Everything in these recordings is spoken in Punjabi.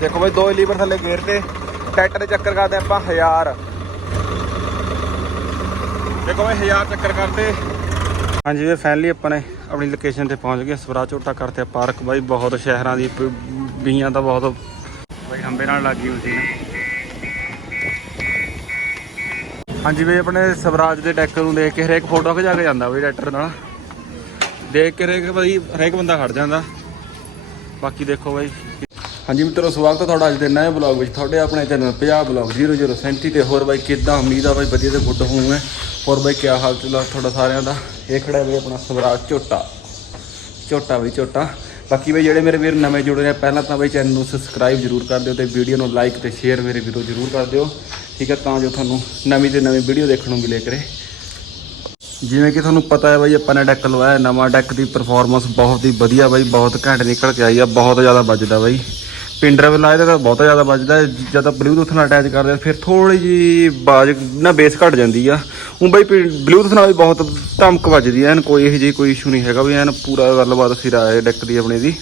ਦੇਖੋ ਬਾਈ, ਦੋ ਲੀਵਰ ਥੱਲੇ ਗੇਰ ਤੇ ਟਰੈਕਟਰ ਦੇ ਚੱਕਰ ਕਰਦੇ ਆਪਾਂ 1000 ਦੇਖੋ ਬਾਈ 1000 ਚੱਕਰ ਕਰਦੇ। ਹਾਂਜੀ ਵੀ ਫਾਈਨਲੀ ਆਪਾਂ ਨੇ ਆਪਣੀ ਲੋਕੇਸ਼ਨ ਤੇ ਪਹੁੰਚ ਗਏ ਸਵਰਾ ਝੋਟਾ ਕਰਤੇ ਪਾਰਕ ਬਾਈ, ਬਹੁਤ ਸ਼ਹਿਰਾਂ ਦੀ ਬੀਆਂ ਤਾਂ ਬਹੁਤ ਬਾਈ ਹੰਬੇ ਨਾਲ ਲੱਗੀ ਹੋਈ ਸੀ ਨਾ। ਹਾਂਜੀ ਬਈ, ਆਪਣੇ ਸਵਰਾਜ ਦੇ ਟਰੈਕਟਰ ਨੂੰ ਦੇਖ ਕੇ ਹਰੇਕ ਫੋਟੋ ਖਿਚਾ ਕੇ ਜਾਂਦਾ ਬਈ ਟਰੈਕਟਰ ਨਾਲ। ਦੇਖ ਕੇ ਹਰੇਕ ਬਈ ਹਰੇਕ ਬੰਦਾ ਖੜ ਜਾਂਦਾ। ਬਾਕੀ ਦੇਖੋ ਬਾਈ। ਹਾਂਜੀ ਮਿੱਤਰੋ, ਸਵਾਗਤ ਹੈ ਤੁਹਾਡਾ ਅੱਜ ਦੇ ਨਵੇਂ ਬਲੌਗ ਵਿੱਚ। ਤੁਹਾਡੇ ਆਪਣੇ ਚੈਨਲ ਪੰਜਾਬ ਬਲੌਗ 0037 ਤੇ ਹੋਰ ਬਾਈ ਕਿੱਦਾਂ? ਉਮੀਦ ਆ ਬਾਈ ਵਧੀਆ ਤੇ ਗੁੱਡ ਹੋਊਗੇ ਹੋਰ ਬਾਈ ਕੀ ਹਾਲ ਚਾਲ ਆ ਤੁਹਾਡਾ ਸਾਰਿਆਂ ਦਾ? ਇਹ ਖੜਾ ਬਈ ਆਪਣਾ ਸਵਰਾਜ ਝੋਟਾ। ਝੋਟਾ ਬਈ, ਝੋਟਾ। ਬਾਕੀ ਬਈ ਜਿਹੜੇ ਮੇਰੇ ਵੀਰ ਨਵੇਂ ਜੁੜੇ ਨੇ, ਪਹਿਲਾਂ ਤਾਂ ਬਈ ਚੈਨਲ ਨੂੰ ਸਬਸਕ੍ਰਾਈਬ ਜਰੂਰ ਕਰ ਦਿਓ ਤੇ ਵੀਡੀਓ ਨੂੰ ਲਾਈਕ ਤੇ ਸ਼ੇਅਰ ਮੇਰੇ ਵੀਰੋ ਜਰੂਰ ਕਰ ਦਿਓ। ਠੀਕ ਹੈ ਤਾਂ ਜੋ ਤੁਹਾਨੂੰ ਨਵੀਂ ਤੇ ਨਵੀਂ ਵੀਡੀਓ ਦੇਖਣ ਨੂੰ ਮਿਲੇ ਕਰੇ। ਜਿਵੇਂ ਕਿ ਤੁਹਾਨੂੰ ਪਤਾ ਹੈ ਬਾਈ, ਆਪਾਂ ਨੇ ਡੈਕ ਲਵਾਇਆ। ਨਵਾਂ ਡੈਕ ਦੀ ਪਰਫਾਰਮੈਂਸ ਬਹੁਤ ਹੀ ਵਧੀਆ ਬਾਈ, ਬਹੁਤ ਘੈਂਟ ਨਿਕਲ ਕੇ ਆਈ ਆ, ਬਹੁਤ ਜ਼ਿਆਦਾ ਵੱਜਦਾ ਬਾਈ। ਪਿੰਡਰ ਵੀ ਲਾਏ ਤਾਂ ਬਹੁਤਾ ਜ਼ਿਆਦਾ ਵੱਜਦਾ ਹੈ। ਜਦ ਆਪਾਂ ਬਲੂਟੁੱਥ ਨਾਲ ਅਟੈਚ ਕਰਦੇ ਆ, ਫਿਰ ਥੋੜੀ ਜੀ ਬਾਜ ਨਾ ਬੇਸ ਘਟ ਜਾਂਦੀ ਆ। ਉਹ ਬਾਈ ਬਲੂਟੁੱਥ ਨਾਲ ਵੀ ਬਹੁਤ ਧਮਕ ਵੱਜਦੀ ਐ ਐਨ ਕੋਈ ਇਹੋ ਜਿਹੀ ਕੋਈ ਇਸ਼ੂ ਨਹੀਂ ਹੈਗਾ ਵੀ ਐਨ ਪੂਰਾ ਗੱਲਬਾਤ ਸਿਰਾ ਹੈ ਡੈਕ ਦੀ ਆਪਣੇ ਦੀ।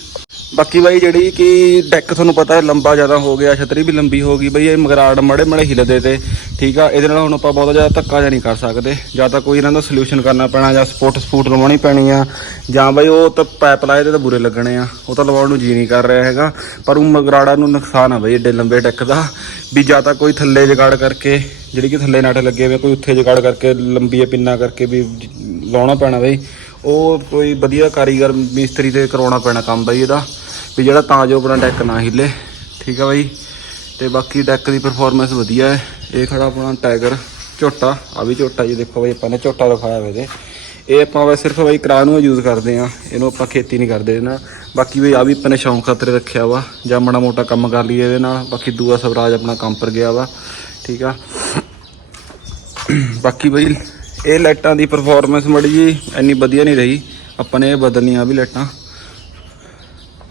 ਬਾਕੀ ਬਾਈ ਜਿਹੜੀ ਕਿ ਡੈਕ ਤੁਹਾਨੂੰ ਪਤਾ ਲੰਬਾ ਜ਼ਿਆਦਾ ਹੋ ਗਿਆ, ਛਤਰੀ ਵੀ ਲੰਬੀ ਹੋ ਗਈ ਬਈ, ਇਹ ਮਗਰਾੜ ਮੜੇ ਮੜੇ ਹਿੱਲਦੇ ਤੇ, ਠੀਕ ਆ? ਇਹਦੇ ਨਾਲ ਹੁਣ ਆਪਾਂ ਬਹੁਤਾ ਜ਼ਿਆਦਾ ਧੱਕਾ ਜਿਹਾ ਨਹੀਂ ਕਰ ਸਕਦੇ। ਜਾਂ ਤਾਂ ਕੋਈ ਇਹਨਾਂ ਦਾ ਸੋਲੂਸ਼ਨ ਕਰਨਾ ਪੈਣਾ, ਜਾਂ ਸਪੋਰਟ ਸਪੂਟ ਲਵਾਉਣੀ ਪੈਣੀ ਆ, ਜਾਂ ਬਈ ਉਹ ਤਾਂ ਪਾਈਪ ਲਾਏ ਤੇ ਤਾਂ ਬੁਰੇ ਲੱਗਣੇ ਆ। ਉਹ ਤਾਂ ਲਵਾਉਣ ਨੂੰ ਜੀ ਨਹੀਂ ਕਰ ਰਿਹਾ ਹੈਗਾ। ਪਰ ਉਹ ਮਗਰਾੜਾ ਨੂੰ ਨੁਕਸਾਨ ਆ ਬਈ, ਏਡੇ ਲੰਬੇ ਡੈਕ ਦਾ। ਵੀ ਜਾਂ ਤਾਂ ਕੋਈ ਥੱਲੇ ਜਗਾੜ ਕਰਕੇ, ਜਿਹੜੀ ਕਿ ਥੱਲੇ ਨਾਟ ਲੱਗੇ ਹੋਏ ਕੋਈ ਉੱਥੇ ਜਗਾੜ ਕਰਕੇ ਲੰਬੀਆਂ ਪਿੰਨਾ ਕਰਕੇ ਵੀ ਜ- ਲਾਉਣਾ ਪੈਣਾ ਬਈ। ਉਹ ਕੋਈ ਵਧੀਆ ਕਾਰੀਗਰ ਮਿਸਤਰੀ ਤੇ ਕਰਾਉਣਾ ਪੈਣਾ ਕੰਮ ਬਾਈ ਇਹਦਾ, ਵੀ ਜਿਹੜਾ ਤਾਂ ਜੋ ਆਪਣਾ ਡੈਕ ਨਾ ਹਿੱਲੇ। ਠੀਕ ਆ ਬਾਈ? ਤੇ ਬਾਕੀ ਡੈਕ ਦੀ ਪਰਫਾਰਮੈਂਸ ਵਧੀਆ ਹੈ। ਇਹ ਖੜਾ ਆਪਣਾ ਟਾਈਗਰ ਝੋਟਾ ਆ ਵੀ ਝੋਟਾ ਜੀ ਦੇਖੋ ਬਾਈ, ਆਪਾਂ ਨੇ ਝੋਟਾ ਦਿਖਾਇਆ ਹੋਇਆ ਇਹਦੇ। ਇਹ ਆਪਾਂ ਵਾ ਸਿਰਫ ਬਾਈ ਕਰਾ ਨੂੰ ਯੂਜ਼ ਕਰਦੇ ਆ ਇਹਨੂੰ ਆਪਾਂ ਖੇਤੀ ਨਹੀਂ ਕਰਦੇ ਨਾ ਬਾਕੀ ਬਈ ਆ ਵੀ ਆਪਾਂ ਨੇ ਸ਼ੌਂਕ ਖਾਤਰ ਰੱਖਿਆ ਵਾ, ਜਾਂ ਮਾੜਾ ਮੋਟਾ ਕੰਮ ਕਰ ਲਈਏ ਇਹਦੇ ਨਾਲ। ਬਾਕੀ ਦੂਆ ਸਵਰਾਜ ਆਪਣਾ ਕੰਮ ਪਰ ਗਿਆ ਵਾ। ਠੀਕ ਆ। ਬਾਕੀ ਬਾਈ ਇਹ ਲਾਈਟਾਂ ਦੀ ਪਰਫਾਰਮੈਂਸ ਮੜੀ ਜੀ ਇੰਨੀ ਵਧੀਆ ਨਹੀਂ ਰਹੀ। ਆਪਾਂ ਨੇ ਇਹ ਬਦਲਣੀਆਂ ਵੀ ਲਾਈਟਾਂ।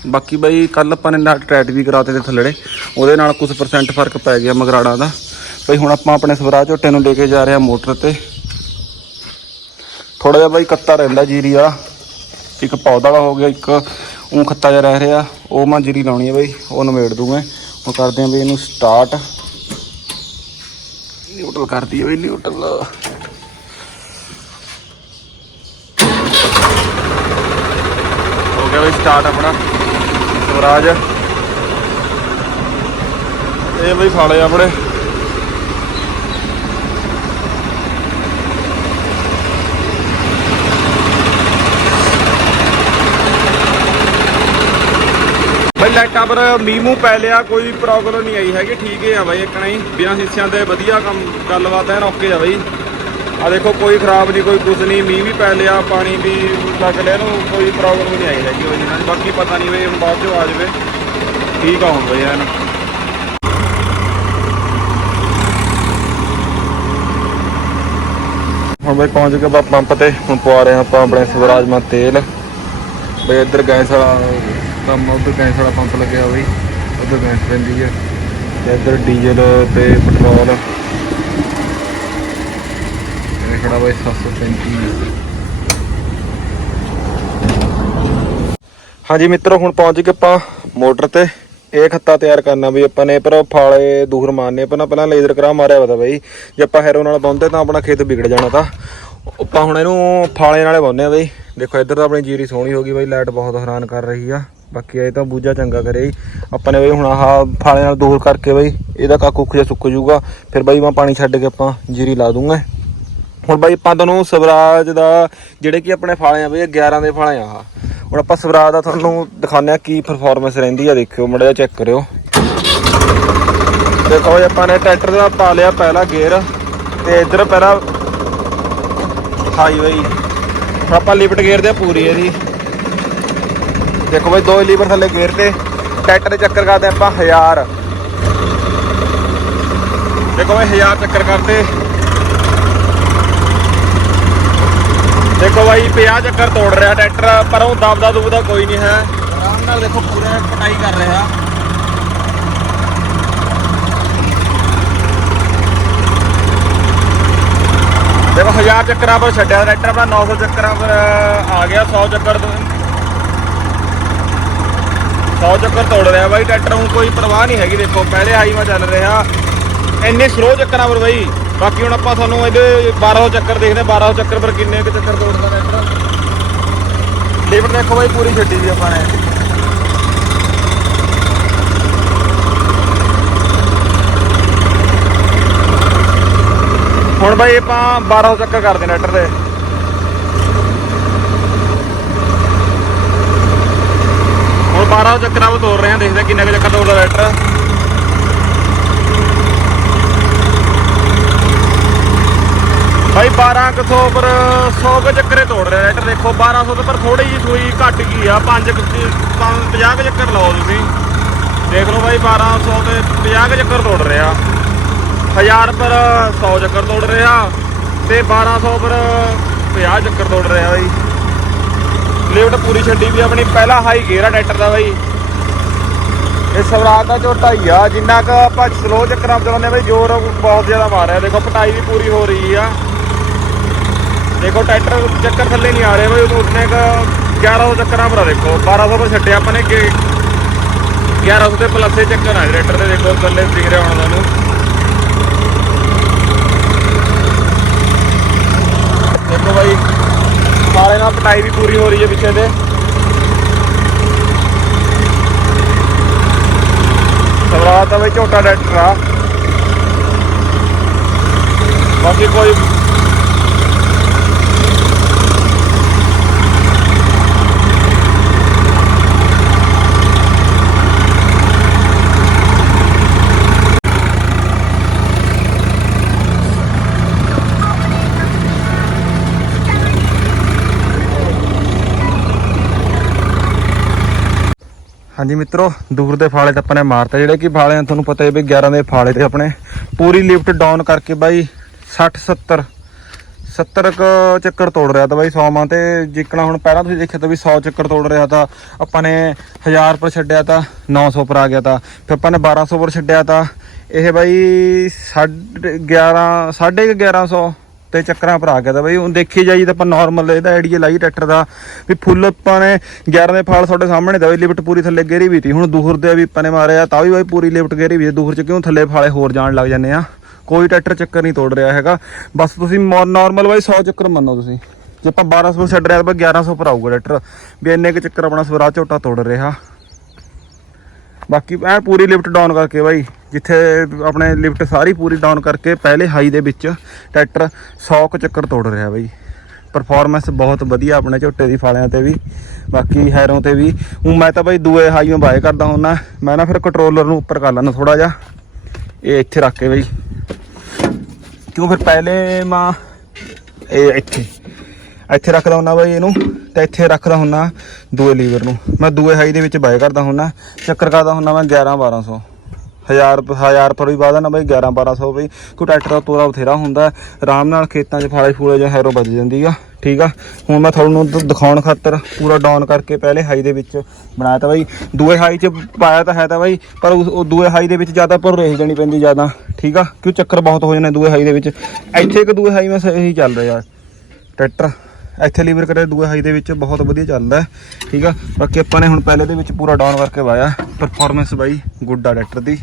ਬਾਕੀ ਬਾਈ ਕੱਲ ਆਪਾਂ ਨੇ ਨਾਲ ਟਰੈਟ ਵੀ ਕਰਾਤੇ ਤੇ ਥੱਲੜੇ। ਉਹਦੇ ਨਾਲ ਕੁਝ ਪਰਸੈਂਟ ਫ਼ਰਕ ਪੈ ਗਿਆ ਮਗਰਾੜਾਂ ਦਾ। ਬਈ ਹੁਣ ਆਪਾਂ ਆਪਣੇ ਸਵਰਾ ਝੋਟੇ ਨੂੰ ਲੈ ਕੇ ਜਾ ਰਹੇ ਹਾਂ ਮੋਟਰ ਤੇ। ਥੋੜਾ ਜਿਹਾ ਬਾਈ ਕੱਤਾ ਰਹਿੰਦਾ ਜੀਰੀ ਵਾਲਾ। ਇੱਕ ਪੌਦਾ ਵਾਲਾ ਹੋ ਗਿਆ, ਇੱਕ ਉਹ ਖੱਤਾ ਜਿਹਾ ਰਹਿ ਰਿਹਾ। ਉਹ ਮੈਂ ਜੀਰੀ ਲਾਉਣੀ ਹੈ ਬਾਈ, ਉਹ ਨਵੇੜ ਦੂੰਗਾ। ਹੁਣ ਕਰਦੇ ਆਂ ਬਈ ਇਹਨੂੰ ਸਟਾਰਟ ਨਿਊਟਰਲ ਕਰਦੀ ਹੈ ਬਈ ਨਿਊਟਰਲ ਹੋ ਗਿਆ ਬਈ ਸਟਾਰਟ ਆਪਣਾ। ਸਵਰਾਜ। ਇਹ ਬਈ ਫਾਲੇ ਆਪਣੇ। ਬਈ ਲਾਈਟਾਂ ਪਰ ਮੀਂਹ ਮੂੰਹ ਪੈ ਲਿਆ, ਕੋਈ ਪ੍ਰੋਬਲਮ ਨਹੀਂ ਆਈ ਹੈਗੀ, ਠੀਕ ਹੈ ਆ ਬਾਈ ਇੱਕਣਾ ਹੀ ਬਿਨਾਂ ਹਿੱਸਿਆਂ ਦੇ ਵਧੀਆ ਕੰਮ, ਗੱਲਬਾਤ ਹੈ ਰੋਕੇ ਆ ਬਾਈ। ਆ ਦੇਖੋ, ਕੋਈ ਖਰਾਬ ਨਹੀਂ, ਕੋਈ ਕੁਝ ਨਹੀਂ, ਮੀਂਹ ਵੀ ਪੈ ਲਿਆ, ਪਾਣੀ ਵੀ ਲੱਗ ਲਿਆ ਨੂੰ ਕੋਈ ਪ੍ਰੋਬਲਮ ਨਹੀਂ ਆਈ ਹੈਗੀ ਉਹਦੇ ਨਾਲ ਬਾਕੀ ਪਤਾ ਨਹੀਂ ਬਈ ਹੁਣ ਬਾਅਦ ਚੋਂ ਆ ਜਾਵੇ। ਠੀਕ ਆ ਹੁਣ ਬਈ, ਐਨ। ਹੁਣ ਬਈ ਪਹੁੰਚ ਗਏ ਆਪਾਂ ਪੰਪ ਤੇ, ਹੁਣ ਪਵਾ ਰਹੇ ਹਾਂ ਆਪਾਂ ਆਪਣੇ ਸਵਰਾਜ ਮਾ ਤੇਲ। ਬਈ ਇੱਧਰ ਗੈਸ ਵਾਲਾ ਕੰਮ ਉੱਧਰ ਗੈਸ ਵਾਲਾ ਪੰਪ ਲੱਗਿਆ ਹੋਈ ਉੱਧਰ ਗੈਸ ਪੈਂਦੀ ਹੈ ਤੇ ਇੱਧਰ ਡੀਜ਼ਲ ਤੇ ਪੈਟਰੋਲ। ਖੜਾ ਬਈ 735 ਹਾਂਜੀ ਮਿੱਤਰੋ, ਹੁਣ ਪਹੁੰਚ ਗਏ ਆਪਾਂ ਮੋਟਰ ਤੇ। ਇਹ ਖੱਤਾ ਤਿਆਰ ਕਰਨਾ ਵੀ ਆਪਾਂ ਨੇ, ਪਰ ਫਾਲੇ ਦੂਰ ਮਾਰਨੇ ਪਹਿਲਾਂ ਪਹਿਲਾਂ ਲੇਜ਼ਰ ਕਰਾ ਮਾਰਿਆ ਵਾ ਤਾ ਬਈ। ਜੇ ਆਪਾਂ ਹੈਰੋ ਨਾਲ ਪਾਉਂਦੇ ਤਾਂ ਆਪਣਾ ਖੇਤ ਵਿਗੜ ਜਾਣਾ ਤਾਂ। ਆਪਾਂ ਹੁਣ ਇਹਨੂੰ ਫਾਲੇ ਨਾਲੇ ਪਾਉਂਦੇ ਆ ਬਾਈ। ਦੇਖੋ, ਇੱਧਰ ਤਾਂ ਆਪਣੀ ਜੀਰੀ ਸੋਹਣੀ ਹੋ ਗਈ ਬਈ ਲਾਈਟ ਬਹੁਤ ਹੈਰਾਨ ਕਰ ਰਹੀ ਆ। ਬਾਕੀ ਇਹ ਤਾਂ ਬੂਝਾ ਚੰਗਾ ਕਰੇ। ਜੀ ਆਪਾਂ ਨੇ ਬਈ ਹੁਣ ਆਹ ਫਾਲੇ ਨਾਲ ਦੂਰ ਕਰਕੇ ਬਈ, ਇਹਦਾ ਕੱਖ ਕੁੱਖ ਜਿਹਾ ਸੁੱਕ ਜਾਊਗਾ। ਫਿਰ ਬਈ ਮੈਂ ਪਾਣੀ ਛੱਡ ਕੇ ਆਪਾਂ ਜੀਰੀ ਲਾ ਦੂੰਗਾ। ਹੁਣ ਬਾਈ ਆਪਾਂ ਤੁਹਾਨੂੰ ਸਵਰਾਜ ਦਾ ਜਿਹੜੇ ਕਿ ਆਪਣੇ ਫਾਲੇ ਆ ਬਈ, ਇਹ 11 ਦੇ ਫਾਲੇ ਆ ਹੁਣ ਆਪਾਂ ਸਵਰਾਜ ਦਾ ਤੁਹਾਨੂੰ ਦਿਖਾਉਂਦੇ ਆ ਕੀ ਪਰਫਾਰਮੈਂਸ ਰਹਿੰਦੀ ਆ, ਦੇਖਿਓ, ਮੜਾ ਜਿਹਾ ਚੈੱਕ ਕਰਿਓ। ਦੇਖੋ ਜੀ, ਆਪਾਂ ਨੇ ਟਰੈਕਟਰ ਦਾ ਪਾ ਲਿਆ ਪਹਿਲਾ ਗੇਅਰ, ਤੇ ਇੱਧਰ ਪਹਿਲਾਂ ਹਾਈ ਬਈ ਹੁਣ ਆਪਾਂ ਲਿਫਟ ਗੇਅਰ ਦੇ ਪੂਰੀ ਇਹਦੀ। ਦੇਖੋ ਬਈ, ਦੋ ਲੀਵਰ ਥੱਲੇ ਗੇਅਰ ਤੇ, ਟਰੈਕਟਰ ਦੇ ਚੱਕਰ ਕਰਦੇ ਆਪਾਂ 1000 ਦੇਖੋ ਬਈ 1000 ਚੱਕਰ ਕਰਦੇ। ਦੇਖੋ ਬਾਈ 50 ਚੱਕਰ ਤੋੜ ਰਿਹਾ ਟਰੈਕਟਰ ਪਰ ਉਹ ਦਬਦਾ ਦੁਬਦਾ ਕੋਈ ਨਹੀਂ ਹੈ। ਆਰਾਮ ਨਾਲ ਦੇਖੋ ਪੂਰੇ ਪਟਾਈ ਕਰ ਰਿਹਾ। ਦੇਖੋ 1000 ਚੱਕਰਾਂ ਪਰ ਛੱਡਿਆ ਟਰੈਕਟਰ ਆਪਣਾ 900 ਚੱਕਰਾਂ ਪਰ ਆ ਗਿਆ 100 ਚੱਕਰ ਤੋਂ। 100 ਚੱਕਰ ਤੋੜ ਰਿਹਾ ਬਾਈ ਟਰੈਕਟਰ ਨੂੰ ਕੋਈ ਪਰਵਾਹ ਨਹੀਂ ਹੈਗੀ ਦੇਖੋ ਪਹਿਲੇ ਹਾਈ ਮਾ ਚੱਲ ਰਿਹਾ। ਇੰਨੇ ਸਲੋ ਚੱਕਰਾਂ ਪਰ ਬਾਈ। ਬਾਕੀ ਹੁਣ ਆਪਾਂ ਤੁਹਾਨੂੰ ਇਹਦੇ 1200 ਚੱਕਰ ਦੇਖਦੇ ਹਾਂ। 1200 ਚੱਕਰ ਪਰ ਕਿੰਨੇ ਕੁ ਚੱਕਰ ਤੋੜਦਾ ਟਰੈਕਟਰ ਲਿਵਰ ਦੇਖੋ ਬਾਈ, ਪੂਰੀ ਛੱਡੀ ਵੀ ਆਪਾਂ ਨੇ। ਹੁਣ ਬਾਈ ਆਪਾਂ 1200 ਚੱਕਰ ਕਰਦੇ ਨੇ ਟਰੈਕਟਰ ਦੇ। ਹੁਣ 1200 ਚੱਕਰਾਂ ਉਹ ਤੋੜ ਰਹੇ ਹਾਂ, ਦੇਖਦੇ ਹਾਂ ਕਿੰਨੇ ਕੁ ਚੱਕਰ ਤੋੜਦਾ ਟਰੈਕਟਰ। ਭਾਈ 12 ਕਿਥੋਂ ਪਰ 100 ਕੁ ਚੱਕਰੇ ਤੋੜ ਰਿਹਾ ਟਰੈਕਟਰ ਦੇਖੋ 1200 ਤੋਂ ਪਰ ਥੋੜੀ ਜਿਹੀ ਸੂਈ ਘੱਟ ਗਈ ਆ 5 50 ਕੁ ਚੱਕਰ ਲਾਓ ਤੁਸੀਂ। ਦੇਖ ਲਓ ਭਾਈ 1200 ਤੇ 50 ਕੁ ਚੱਕਰ ਤੋੜ ਰਿਹਾ। 1000 ਪਰ 100 ਚੱਕਰ ਤੋੜ ਰਿਹਾ ਤੇ 1200 ਪਰ 50 ਚੱਕਰ ਤੋੜ ਰਿਹਾ ਬਾਈ। ਲਿਫਟ ਪੂਰੀ ਛੱਡੀ ਵੀ ਆਪਣੀ ਪਹਿਲਾ ਹਾਈ ਗੇਅਰ ਆ ਟਰੈਕਟਰ ਦਾ ਬਾਈ। ਇਹ ਸਵਰਾਜ ਦਾ ਝੋਟਾ ਹੀ ਆ, ਜਿੰਨਾ ਕ ਆਪਾਂ ਸਲੋ ਚੱਕਰਾਂ ਚਲਾਉਂਦੇ ਬਾਈ, ਜ਼ੋਰ ਬਹੁਤ ਜ਼ਿਆਦਾ ਮਾਰ ਰਿਹਾ। ਦੇਖੋ ਪਟਾਈ ਵੀ ਪੂਰੀ ਹੋ ਰਹੀ ਆ। ਦੇਖੋ ਟਰੈਕਟਰ ਚੱਕਰ ਥੱਲੇ ਨਹੀਂ ਆ ਰਹੇ ਬਈ ਉਤਨੇ ਕ 1100 ਚੱਕਰਾਂ ਭਰਾ ਆ ਦੇਖੋ 1200 ਪਰ ਛੱਡਿਆ ਆਪਾਂ ਨੇ ਕਿ 1100 ਤੇ ਪਲੱਸੇ ਚੱਕਰ ਆ ਟਰੈਕਟਰ ਦੇ ਦੇਖੋ, ਥੱਲੇ ਦਿਖ ਰਿਹਾ ਹੁਣ ਤੁਹਾਨੂੰ। ਦੇਖੋ ਬਾਈ ਸਾਰੇ ਨਾਲ ਪਟਾਈ ਵੀ ਪੂਰੀ ਹੋ ਰਹੀ ਹੈ ਪਿੱਛੇ ਤੇ। ਸਵਰਾਜ ਤਾਂ ਬਈ ਝੋਟਾ ਟਰੈਕਟਰ ਆ। ਬਾਕੀ ਕੋਈ ਹਾਂਜੀ ਮਿੱਤਰੋ, ਦੂਰ ਦੇ ਫਾਲੇ ਤਾਂ ਆਪਾਂ ਨੇ ਮਾਰਤਾ। ਜਿਹੜੇ ਕਿ ਫਾਲੇ ਆ, ਤੁਹਾਨੂੰ ਪਤਾ ਹੈ ਵੀ 11 ਦੇ ਫਾਲੇ ਤੇ ਆਪਣੇ ਪੂਰੀ ਲਿਫਟ ਡਾਊਨ ਕਰਕੇ ਬਾਈ 60 70 70 ਕ ਚੱਕਰ ਤੋੜ ਰਿਹਾ ਤਾਂ ਬਾਈ 100 ਮਾਂ ਤੇ ਜਿੱਕਣਾ ਹੁਣ ਪਹਿਲਾਂ ਤੁਸੀਂ ਦੇਖਿਆ ਤਾਂ ਵੀ 100 ਚੱਕਰ ਤੋੜ ਰਿਹਾ ਤਾਂ ਆਪਾਂ ਨੇ 1000 ਪਰ ਛੱਡਿਆ ਤਾਂ 900 ਪਰ ਆ ਗਿਆ ਤਾਂ, ਫਿਰ ਆਪਾਂ ਨੇ 1200 ਪਰ ਛੱਡਿਆ ਤਾਂ ਇਹ ਬਾਈ 11 1150 ਤੇ ਚੱਕਰਾਂ ਭਰਾ ਆ ਗਿਆ ਤਾਂ ਬਈ ਹੁਣ ਦੇਖੀ ਜਾਈ ਤਾਂ ਆਪਾਂ ਨਾਰਮਲ ਇਹਦਾ ਆਈਡੀਆ ਲਾਈ ਟਰੈਕਟਰ ਦਾ, ਵੀ ਫੁੱਲ ਆਪਾਂ ਨੇ 11 ਦੇ ਫਾਲ ਤੁਹਾਡੇ ਸਾਹਮਣੇ ਦਾ ਵੀ ਲਿਫਟ ਪੂਰੀ ਥੱਲੇ ਗੇਰੀ ਵੀ ਤੀ। ਹੁਣ ਦੂਰ ਦੇ ਵੀ ਆਪਾਂ ਨੇ ਮਾਰਿਆ, ਤਾਂ ਵੀ ਬਾਈ ਪੂਰੀ ਲਿਫਟ ਗੇਰੀ ਵੀ ਦੂਰ ਚ ਕਿਉਂ ਥੱਲੇ ਫਾਲੇ ਹੋਰ ਜਾਣ ਲੱਗ ਜਾਂਦੇ ਆ? ਕੋਈ ਟਰੈਕਟਰ ਚੱਕਰ ਨਹੀਂ ਤੋੜ ਰਿਹਾ ਹੈਗਾ। ਬਸ ਤੁਸੀਂ ਨਾਰਮਲ ਬਾਈ 100 ਚੱਕਰ ਮੰਨੋ ਤੁਸੀਂ। ਜੇ ਆਪਾਂ 1200 ਛੱਡ ਰਿਹਾ ਤਾਂ ਬਈ 1100 ਪਰ ਆਊਗਾ ਟਰੈਕਟਰ ਵੀ ਇੰਨੇ ਕੁ ਚੱਕਰ ਆਪਣਾ ਸਵਰਾਜ ਝੋਟਾ ਤੋੜ ਰਿਹਾ। ਬਾਕੀ ਐ ਪੂਰੀ ਲਿਫਟ ਡਾਊਨ ਕਰਕੇ ਬਾਈ, ਜਿੱਥੇ ਆਪਣੇ ਲਿਫਟ ਸਾਰੀ ਪੂਰੀ ਡਾਊਨ ਕਰਕੇ ਪਹਿਲੇ ਹਾਈ ਦੇ ਵਿੱਚ ਟਰੈਕਟਰ 100 ਕੁ ਚੱਕਰ ਤੋੜ ਰਿਹਾ ਬਾਈ। ਪਰਫਾਰਮੈਂਸ ਬਹੁਤ ਵਧੀਆ ਆਪਣੇ ਝੋਟੇ ਦੀ ਫਾਲਿਆਂ ਤੇ ਵੀ, ਬਾਕੀ ਹੈਰੋਂ ਤੇ ਵੀ। ਹੁਣ ਮੈਂ ਤਾਂ ਬਾਈ ਦੂਏ ਹਾਈ ਬਾਏ ਕਰਦਾ ਹੁੰਦਾ, ਮੈਂ ਨਾ ਫਿਰ ਕੰਟਰੋਲਰ ਨੂੰ ਉੱਪਰ ਕਰ ਲੈਣਾ ਥੋੜਾ ਜਿਹਾ। ਇਹ ਇੱਥੇ ਰੱਖ ਕੇ ਬਾਈ। ਕਿਉਂ ਫਿਰ ਪਹਿਲੇ ਮਾਂ, ਇਹ ਇੱਥੇ। ਇੱਥੇ ਰੱਖਦਾ ਹੁੰਨਾ ਬਾਈ ਇਹਨੂੰ, ਤੇ ਇੱਥੇ ਰੱਖਦਾ ਹੁੰਨਾ ਦੂਏ ਲੀਵਰ ਨੂੰ। ਮੈਂ ਦੂਏ ਹਾਈ ਦੇ ਵਿੱਚ ਬਾਏ ਕਰਦਾ ਹੁੰਨਾ, ਚੱਕਰ ਕਰਦਾ ਹੁੰਨਾ ਮੈਂ 11 1200 ਹਜ਼ਾਰ ਹਜ਼ਾਰ ਪਰ ਵੀ ਵਾਦਾ ਨਾ ਬਾਈ 11 1200 ਬਈ ਕੋਈ ਟਰੈਕਟਰ ਦਾ ਤੋਰਾ ਬਥੇਰਾ ਹੁੰਦਾ, ਆਰਾਮ ਨਾਲ ਖੇਤਾਂ 'ਚ ਫਾਲੇ ਫੂਲੇ ਜਾਂ ਹੈਰੋ ਵੱਜ ਜਾਂਦੀ ਆ, ਠੀਕ ਆ? ਹੁਣ ਮੈਂ ਤੁਹਾਨੂੰ ਦਿਖਾਉਣ ਖਾਤਰ ਪੂਰਾ ਡਾਊਨ ਕਰਕੇ ਪਹਿਲੇ ਹਾਈ ਦੇ ਵਿੱਚ ਬਣਾਇਆ ਤਾਂ ਬਾਈ। ਦੂਏ ਹਾਈ 'ਚ ਪਾਇਆ ਤਾਂ ਹੈ ਤਾਂ ਬਾਈ, ਪਰ ਉਸ- ਉਹ ਦੂਏ ਹਾਈ ਦੇ ਵਿੱਚ ਜ਼ਿਆਦਾ ਪਰ ਰਹਿ ਜਾਣੀ ਪੈਂਦੀ ਜ਼ਿਆਦਾ, ਠੀਕ ਆ? ਕਿਉਂ ਚੱਕਰ ਬਹੁਤ ਹੋ ਜਾਂਦੇ ਦੂਏ ਹਾਈ ਦੇ ਵਿੱਚ? ਇੱਥੇ ਇੱਕ ਦੂਏ ਹਾਈ ਮੈਂ ਸਹੀ ਚੱਲ ਰਿਹਾ, ਟਰੈਕਟਰ। ਇੱਥੇ ਲੀਵਰ ਕਰੇ ਦੂਏ ਹਾਈ ਦੇ ਵਿੱਚ ਬਹੁਤ ਵਧੀਆ ਚੱਲਦਾ ਠੀਕ ਆ? ਬਾਕੀ ਆਪਾਂ ਨੇ ਹੁਣ ਪਹਿਲੇ ਦੇ ਵਿੱਚ ਪੂਰਾ ਡਾਊਨ ਕਰਕੇ ਵਾਇਆ ਪਰਫਾਰਮੈਂਸ ਬਾਈ ਗੁੱਡ ਆ ਟਰੈਕਟਰ ਦੀ।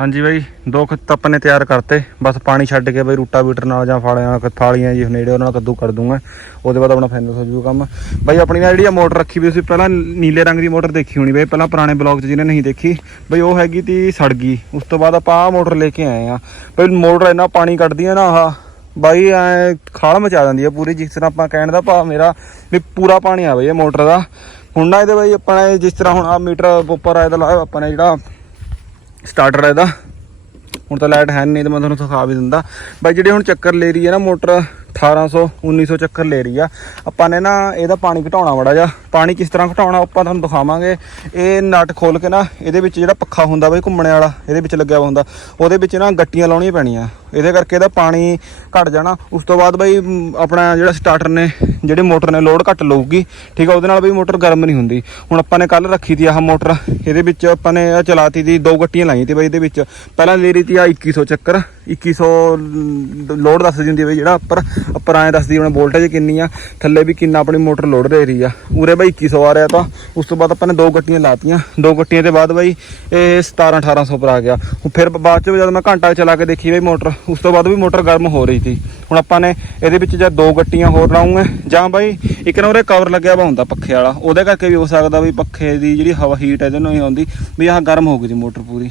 ਹਾਂਜੀ ਬਾਈ, ਦੋ ਖੱਤ ਆਪਾਂ ਨੇ ਤਿਆਰ ਕਰਤੇ। ਬਸ ਪਾਣੀ ਛੱਡ ਕੇ ਬਾਈ ਰੂਟਾ ਬੀਟਰ ਨਾਲ ਜਾਂ ਫਾਲਿਆਂ ਨਾਲ ਫਾਲੀਆਂ ਜੀ ਨੇੜੇ ਉਹਨਾਂ ਨਾਲ ਕੱਦੂ ਕਰ ਦੂੰਗਾ। ਉਹਦੇ ਬਾਅਦ ਆਪਣਾ ਫਾਈਨਲ ਹੋ ਜਾਊਗਾ ਕੰਮ। ਬਾਈ ਆਪਣੀ ਨਾ ਜਿਹੜੀ ਆ ਮੋਟਰ ਰੱਖੀ ਵੀ ਤੁਸੀਂ ਪਹਿਲਾਂ ਨੀਲੇ ਰੰਗ ਦੀ ਮੋਟਰ ਦੇਖੀ ਹੋਣੀ ਬਾਈ, ਪਹਿਲਾਂ ਪੁਰਾਣੇ ਬਲੌਗ 'ਚ ਜਿਹਨੇ ਨਹੀਂ ਦੇਖੀ। ਬਈ ਉਹ ਹੈਗੀ ਤੀ ਸੜ ਗਈ ਉਸ ਤੋਂ ਬਾਅਦ ਆਪਾਂ ਆਹ ਮੋਟਰ ਲੈ ਕੇ ਆਏ ਆ। ਬਈ ਮੋਟਰ ਇੰਨਾ ਪਾਣੀ ਕੱਢਦੀ ਆ ਨਾ ਆਹ। ਬਾਈ ਐ ਖਾਲ ਮਚਾ ਦਿੰਦੀ ਆ ਪੂਰੀ, ਜਿਸ ਤਰ੍ਹਾਂ ਆਪਾਂ ਕਹਿਣ ਦਾ ਭਾਵ ਮੇਰਾ ਵੀ ਪੂਰਾ ਪਾਣੀ ਆ ਬਈ ਇਹ ਮੋਟਰ ਦਾ। ਹੁਣ ਨਾ ਇਹਦੇ ਬਾਈ ਆਪਾਂ ਨੇ ਜਿਸ ਤਰ੍ਹਾਂ ਹੁਣ ਆ ਮੀਟਰ ਉੱਪਰ ਆਇਆ ਤਾਂ ਲਾਇਆ ਆਪਾਂ ਨੇ ਜਿਹੜਾ ਸਟਾਰਟਰ ਹੈ ਇਹਦਾ। ਹੁਣ ਤਾਂ ਲਾਈਟ ਹੈ ਨਹੀਂ ਤੇ ਮੈਂ ਤੁਹਾਨੂੰ ਦਿਖਾ ਵੀ ਦਿੰਦਾ। ਬਾਈ ਜਿਹੜੀ ਹੁਣ ਚੱਕਰ ਲੈ ਰਹੀ ਹੈ ਨਾ ਮੋਟਰ 1800 1900 ਚੱਕਰ ਲੈ ਰਹੀ ਆ। ਆਪਾਂ ਨੇ ਨਾ ਇਹਦਾ ਪਾਣੀ ਘਟਾਉਣਾ ਬੜਾ ਜਾ ਪਾਣੀ ਕਿਸ ਤਰ੍ਹਾਂ ਘਟਾਉਣਾ ਆਪਾਂ ਤੁਹਾਨੂੰ ਦਿਖਾਵਾਂਗੇ। ਇਹ ਨਟ ਖੋਲ ਕੇ ਨਾ ਇਹਦੇ ਵਿੱਚ ਜਿਹੜਾ ਪੱਖਾ ਹੁੰਦਾ ਬਈ ਘੁੰਮਣੇ ਵਾਲਾ, ਇਹਦੇ ਵਿੱਚ ਲੱਗਿਆ ਹੁੰਦਾ। ਉਹਦੇ ਵਿੱਚ ਨਾ ਗੱਟੀਆਂ ਲਾਉਣੀਆਂ ਪੈਣੀਆਂ। ਇਹਦੇ ਕਰਕੇ ਇਹਦਾ ਪਾਣੀ ਘਟ ਜਾਣਾ। ਉਸ ਤੋਂ ਬਾਅਦ ਬਈ ਆਪਣਾ ਜਿਹੜਾ ਸਟਾਰਟਰ ਨੇ, ਜਿਹੜੇ ਮੋਟਰ ਨੇ ਲੋਡ ਘੱਟ ਲਊਗੀ। ਠੀਕ ਆ, ਉਹਦੇ ਨਾਲ ਬਈ ਮੋਟਰ ਗਰਮ ਨਹੀਂ ਹੁੰਦੀ। ਹੁਣ ਆਪਾਂ ਨੇ ਕੱਲ ਰੱਖੀ ਤੀ ਆਹ ਮੋਟਰ। ਇਹਦੇ ਵਿੱਚ ਆਪਾਂ ਨੇ ਇਹ ਚਲਾਤੀ ਦੀ ਦੋ ਗੱਟੀਆਂ ਲਾਈਆਂ ਤੇ ਬਈ ਇਹਦੇ ਵਿੱਚ। ਪਹਿਲਾਂ ਲੈ ਰਹੀ ਤੀ ਆ 2100 ਚੱਕਰ। 2100 ਲੋਡ ਦੱਸ ਦਿੰਦੀ ਹੈ ਬਈ ਜਿਹੜਾ ਉੱਪਰ ਉੱਪਰ ਐਂ ਦੱਸਦੀ ਆਪਣਾ ਵੋਲਟੇਜ ਕਿੰਨੀ ਆ, ਥੱਲੇ ਵੀ ਕਿੰਨਾ ਆਪਣੀ ਮੋਟਰ ਲੋਡ ਦੇ ਰਹੀ ਆ। ਉਰੇ ਬਈ 2100 ਆ ਰਿਹਾ ਤਾਂ, ਉਸ ਤੋਂ ਬਾਅਦ ਆਪਾਂ ਨੇ ਦੋ ਗੱਟੀਆਂ ਲਾਤੀਆਂ। ਦੋ ਗੱਟੀਆਂ ਦੇ ਬਾਅਦ ਬਈ ਇਹ 17 1800 ਪਰ ਆ ਗਿਆ। ਫਿਰ ਬਾਅਦ ਚ ਜਦ ਮੈਂ ਘੰਟਾ ਚਲਾ ਕੇ ਦੇਖੀ ਬਈ ਮੋਟਰ, ਉਸ ਤੋਂ ਬਾਅਦ ਵੀ ਮੋਟਰ ਗਰਮ ਹੋ ਰਹੀ ਸੀ। ਹੁਣ ਆਪਾਂ ਨੇ ਇਹਦੇ ਵਿੱਚ ਜਾਂ ਦੋ ਗੱਟੀਆਂ ਹੋਰ ਲਾਉਂਗੇ ਜਾਂ ਬਈ ਇੱਕ ਨਾ ਉਰੇ ਕਵਰ ਲੱਗਿਆ ਵਾ ਹੁੰਦਾ ਪੱਖੇ ਵਾਲਾ, ਉਹਦੇ ਕਰਕੇ ਵੀ ਹੋ ਸਕਦਾ ਵੀ ਪੱਖੇ ਦੀ ਜਿਹੜੀ ਹਵਾ ਹੀਟ ਇਹਦੇ ਨਾਲ ਹੀ ਆਉਂਦੀ ਵੀ ਆਹ ਗਰਮ ਹੋ ਗਈ ਜੀ ਮੋਟਰ ਪੂਰੀ।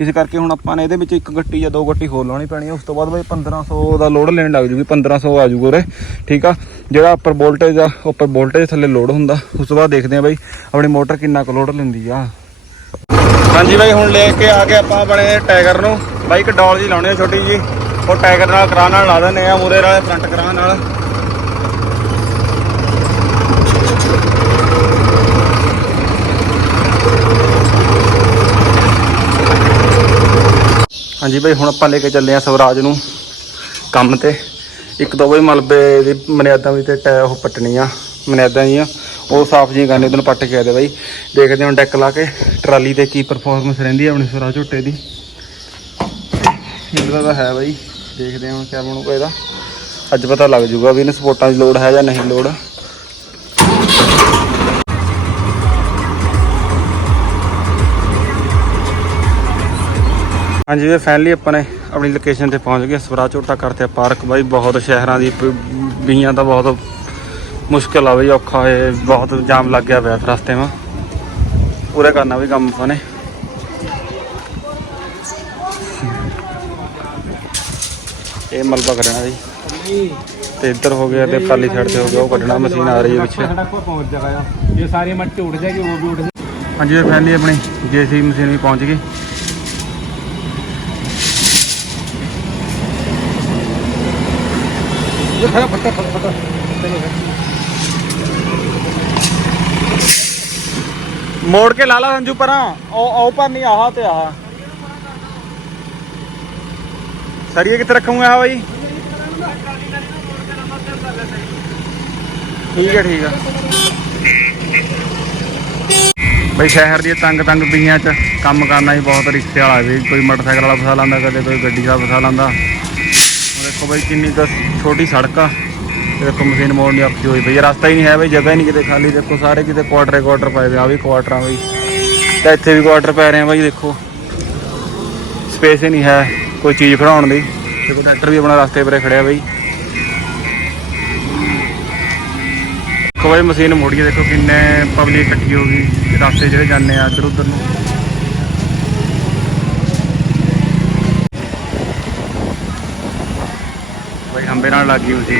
ਇਸ ਕਰਕੇ ਹੁਣ ਆਪਾਂ ਨੇ ਇਹਦੇ ਵਿੱਚ ਇੱਕ ਗੱਟੀ ਜਾਂ ਦੋ ਗੱਟੀ ਹੋਰ ਲਾਉਣੀ ਪੈਣੀ ਹੈ ਉਸ ਤੋਂ ਬਾਅਦ ਬਈ 1500 ਦਾ ਲੋਡ ਲੈਣ ਲੱਗ ਜੂਗੀ 1500 ਆ ਜੂਗਾ ਉਰੇ, ਠੀਕ ਆ? ਜਿਹੜਾ ਉੱਪਰ ਵੋਲਟੇਜ ਆ ਉੱਪਰ ਵੋਲਟੇਜ ਥੱਲੇ ਲੋਡ ਹੁੰਦਾ। ਉਸ ਤੋਂ ਬਾਅਦ ਦੇਖਦੇ ਆ ਬਈ, ਆਪਣੀ ਮੋਟਰ ਕਿੰਨਾ ਕੁ ਲੋਡ ਲੈਂਦੀ ਆ। ਹਾਂਜੀ ਬਾਈ, ਹੁਣ ਲੈ ਕੇ ਆ ਕੇ ਆਪਾਂ ਆਪਣੇ ਟਾਈਗਰ ਨੂੰ। ਬਾਈ, ਇੱਕ ਡੋਲ ਜੀ ਲਾਉਣੀ ਆ ਛੋਟੀ ਜੀ। ਉਹ ਟਾਈਗਰ ਨਾਲ ਕਰਾਂ ਨਾਲ ਲਾ ਦਿੰਦੇ ਆ, ਮੂਰੇ ਨਾਲ ਫਰੰਟ ਕਰਾਂ ਨਾਲ। ਹਾਂਜੀ ਬਾਈ ਹੁਣ ਆਪਾਂ ਲੈ ਕੇ ਚੱਲੇ ਆ ਸਵਰਾਜ ਨੂੰ ਕੰਮ ਤੇ। ਇੱਕ ਦੋ ਬਈ ਮਲਬੇ ਦੀ ਮਨਿਆਦਾਂ ਵੀ ਤੇ ਟੈ ਉਹ ਪੱਟਣੀਆਂ, ਮਨਿਆਦਾਂ ਜੀਆਂ। ਉਹ ਸਾਫ਼ ਜੀ ਕਰਨੇ ਉਹਨੂੰ ਪੱਟ ਕੇ ਆਦੇ ਬਾਈ। ਦੇਖਦੇ ਹਾਂ ਡੈਕ ਲਾ ਕੇ, ਟਰਾਲੀ ਤੇ ਕੀ ਪਰਫਾਰਮੈਂਸ ਰਹਿੰਦੀ ਹੈ ਆਪਣੀ ਸਵਰਾਜ ਝੋਟੇ ਦੀ। ਇਹਦਾ ਤਾਂ ਹੈ ਬਾਈ, ਦੇਖਦੇ ਹਾਂ ਹੁਣ ਕਿਆ ਬਣੂਗਾ ਇਹਦਾ। ਅੱਜ ਪਤਾ ਲੱਗ ਜੂਗਾ ਵੀ ਇਹਨੂੰ ਸਪੋਰਟਾਂ ਦੀ ਲੋੜ ਹੈ ਜਾਂ ਨਹੀਂ ਲੋੜ। ਹਾਂਜੀ ਵੀ ਫਾਈਨਲੀ ਆਪਾਂ ਨੇ ਆਪਣੀ ਲੋਕੇਸ਼ਨ ਤੇ ਪਹੁੰਚ ਗਏ ਸਵਰਾਚੋਰ ਤੱਕ ਕਰਤੇ ਪਾਰਕ ਬਾਈ ਬਹੁਤ ਸ਼ਹਿਰਾਂ ਦੀ ਬੀਆਂ ਦਾ ਬਹੁਤ ਮੁਸ਼ਕਲ ਆ ਬਈ ਔਖਾ ਹੋਏ ਬਹੁਤ ਜਾਮ ਲੱਗ ਗਿਆ ਵੈ ਰਸਤੇ 'ਮਾ ਪੂਰਾ ਕਰਨਾ ਵੀ ਕੰਮ ਆਪਾਂ ਨੇ। ਇਹ ਮਲਬਾ ਕਰਨਾ ਜੀ। ਤੇ ਇੱਧਰ ਹੋ ਗਿਆ ਤੇ ਪਰਲੀ ਸਾਈਡ ਤੇ ਹੋ ਗਿਆ ਉਹ ਕੱਢਣਾ ਮਸ਼ੀਨ ਆ ਰਹੀ ਹੈ ਪਿੱਛੇ। ਇਹ ਸਾਰੀ ਮੱਟੀ ਉੱਡ ਜਾਏਗੀ ਉਹ ਵੀ ਉੱਡ ਹਾਂਜੀ ਫਾਈਨਲੀ ਆਪਣੀ ਜੇਸੀ ਮਸ਼ੀਨ ਵੀ ਪਹੁੰਚ ਗਈ। मोड़ के लाला संजू पर ऊपर नहीं, आहा ते आहा। सरिये कितने रखूँगा हाँ भाई। ठीक है ठीक है। भाई शहर दी तंग तंग बीयां च। कम करना ही बहुत रिश्ते वाला भी कोई मोटरसाइकिल वाला फसा लांदा, कदे कोई गड्डी का फसा लांदा। ਦੇਖੋ ਬਾਈ ਕਿੰਨੀ ਕੁ ਛੋਟੀ ਸੜਕ ਆ। ਦੇਖੋ ਮਸ਼ੀਨ ਮੋੜਨੀ ਔਖੀ ਹੋਈ ਬਈ ਰਸਤਾ ਹੀ ਨਹੀਂ ਹੈ ਬਈ, ਜਗ੍ਹਾ ਹੀ ਨਹੀਂ ਕਿਤੇ ਖਾਲੀ। ਦੇਖੋ ਸਾਰੇ ਕਿਤੇ ਕੁਆਟਰ ਕੁਆਟਰ ਪਏ ਵੇ ਆ ਵੀ ਕੁਆਟਰਾਂ ਬਈ। ਤਾਂ ਇੱਥੇ ਵੀ ਕੁਆਟਰ ਪੈ ਰਹੇ ਆ ਬਈ, ਦੇਖੋ। ਸਪੇਸ ਹੀ ਨਹੀਂ ਹੈ ਕੋਈ ਚੀਜ਼ ਖੜਾਉਣ ਦੀ। ਦੇਖੋ ਡਾਕਟਰ ਵੀ ਆਪਣਾ ਰਸਤੇ ਪਰੇ ਖੜਿਆ ਬਈ। ਦੇਖੋ ਬਈ, ਮਸ਼ੀਨ ਮੋੜੀ ਦੇਖੋ ਕਿੰਨੇ ਪਬਲਿਕ ਇਕੱਠੀ ਹੋ ਗਈ। ਰਸਤੇ ਜਿਹੜੇ ਜਾਂਦੇ ਆ ਇੱਧਰ ਉੱਧਰ ਨੂੰ। ਬਈ ਨਾਲ ਲੱਗੀ ਹੋਈ ਸੀ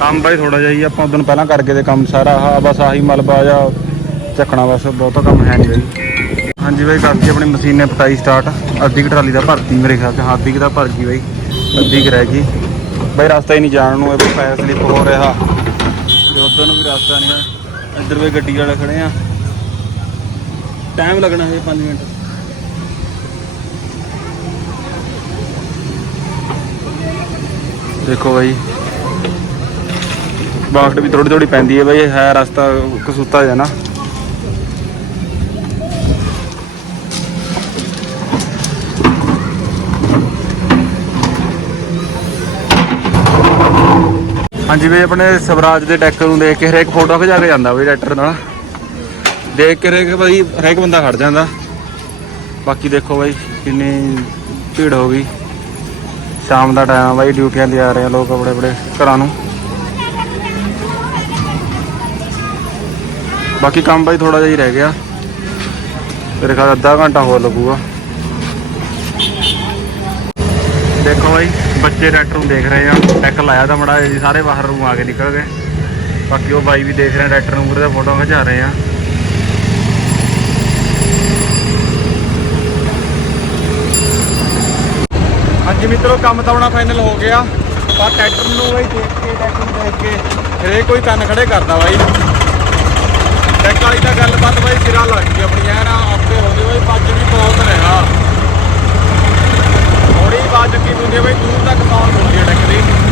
ਕੰਮ ਬਾਈ ਥੋੜਾ ਜਿਹਾ ਹੀ ਆਪਾਂ ਉਦੋਂ ਪਹਿਲਾਂ ਕਰਕੇ ਤੇ ਕੰਮ ਸਾਰਾ। ਆਹ ਬਸ ਆਹੀ ਮਲਬਾ ਜਾਂ ਚੱਕਣਾ ਬਸ ਬਹੁਤਾ ਕੰਮ ਹੈ ਨਹੀਂ ਬਾਈ। ਹਾਂਜੀ ਬਾਈ ਕਰਤੀ ਆਪਣੀ ਮਸ਼ੀਨ ਨੇ ਪਟਾਈ ਸਟਾਰਟ ਅੱਧੀ ਕੁ ਟਰਾਲੀ ਦਾ ਭਰਤੀ ਮੇਰੇ ਖਿਆਲ ਤੇ ਹਾਂ, ਅੱਧੀ ਦਾ ਭਰ ਗਈ ਬਾਈ। ਅੱਧੀ ਕੁ ਰਹਿ ਗਈ। ਬਾਈ ਰਸਤਾ ਹੀ ਨਹੀਂ ਜਾਣ ਨੂੰ ਇਹ ਪੈਰ ਸਲਿੱਪ ਹੋ ਰਿਹਾ। ਤੇ ਉਧਰ ਨੂੰ ਵੀ ਰਸਤਾ ਨਹੀਂ ਹੈ ਇੱਧਰ ਵੀ ਗੱਡੀ ਵਾਲੇ ਖੜੇ ਆ। ਟਾਈਮ ਲੱਗਣਾ ਹੈ 5 ਮਿੰਟ। ਦੇਖੋ ਬਾਈ। ਬਾਗਟ ਵੀ ਥੋੜੀ ਥੋੜੀ ਪੈਂਦੀ ਹੈ ਬਾਈ ਹੈ ਰਸਤਾ ਕਸੂਤਾ ਜਿਹਾ ਹਾਂਜੀ ਬਈ ਆਪਣੇ ਸਵਰਾਜ ਦੇ ਟਰੈਕਟਰ ਨੂੰ ਦੇਖ ਕੇ ਹਰੇਕ ਫੋਟੋ ਖਿਚਾ ਕੇ ਜਾਂਦਾ ਬਈ ਟਰੈਕਟਰ ਨਾਲ। ਦੇਖ ਕੇ ਹਰੇਕ ਬਈ, ਹਰੇਕ ਬੰਦਾ ਖੜ ਜਾਂਦਾ। ਬਾਕੀ ਦੇਖੋ ਬਾਈ, ਕਿੰਨੀ ਭੀੜ ਹੋ ਗਈ। ਸ਼ਾਮ ਦਾ ਟਾਈਮ ਬਾਈ ਡਿਊਟੀਆਂ ਤੇ ਆ ਰਹੇ ਆ ਲੋਕ ਆਪਣੇ ਆਪਣੇ ਘਰਾਂ ਨੂੰ। ਬਾਕੀ ਕੰਮ ਬਾਈ ਥੋੜਾ ਜਿਹਾ ਹੀ ਰਹਿ ਗਿਆ। ਮੇਰੇ ਖਿਆਲ ਅੱਧਾ ਘੰਟਾ ਹੋਰ ਲੱਗੂਗਾ। ਦੇਖੋ ਬਾਈ ਬੱਚੇ ਟਰੈਕਟਰ ਨੂੰ ਦੇਖ ਰਹੇ ਆ ਟੈਕ ਲਾਇਆ ਤਾਂ ਮੜਾ ਜੀ, ਸਾਰੇ ਬਾਹਰ ਨੂੰ ਆ ਕੇ ਨਿਕਲ ਗਏ। ਬਾਕੀ ਉਹ ਬਾਈ ਵੀ ਦੇਖ ਰਹੇ ਟਰੈਕਟਰ ਨੂੰ ਮੂਰੇ ਦਾ ਫੋਟੋ ਖਿਚਾ ਰਹੇ ਆ। ਹਾਂਜੀ ਮਿੱਤਰੋ, ਕੰਮ ਤਾਂ ਆਪਣਾ ਫਾਈਨਲ ਹੋ ਗਿਆ। ਪਰ ਟਰੈਕਟਰ ਨੂੰ ਬਾਈ ਦੇਖ ਕੇ, ਟਰੈਕਟਰ ਨੂੰ ਦੇਖ ਕੇ ਹਰੇਕ ਕੋਈ ਕੰਨ ਖੜੇ ਕਰਦਾ ਬਾਈ। ਟੈਕ ਵਾਲੀ ਤਾਂ ਗੱਲਬਾਤ ਬਾਈ ਸਿਰਾ ਲੱਗ ਗਈ ਆਪਣੀ, ਐ ਆਪੇ ਹੋ ਗਏ ਬਾਈ ਭੱਜ ਵੀ ਬਹੁਤ ਰਿਹਾ। ਥੋੜੀ ਬਾਤ ਕੀ ਹੁੰਦੀ ਹੈ ਬਾਈ ਦੂਰ ਤੱਕ ਸਾਲ ਹੁੰਦੀ ਹੈ ਟੈਕ ਦੀ।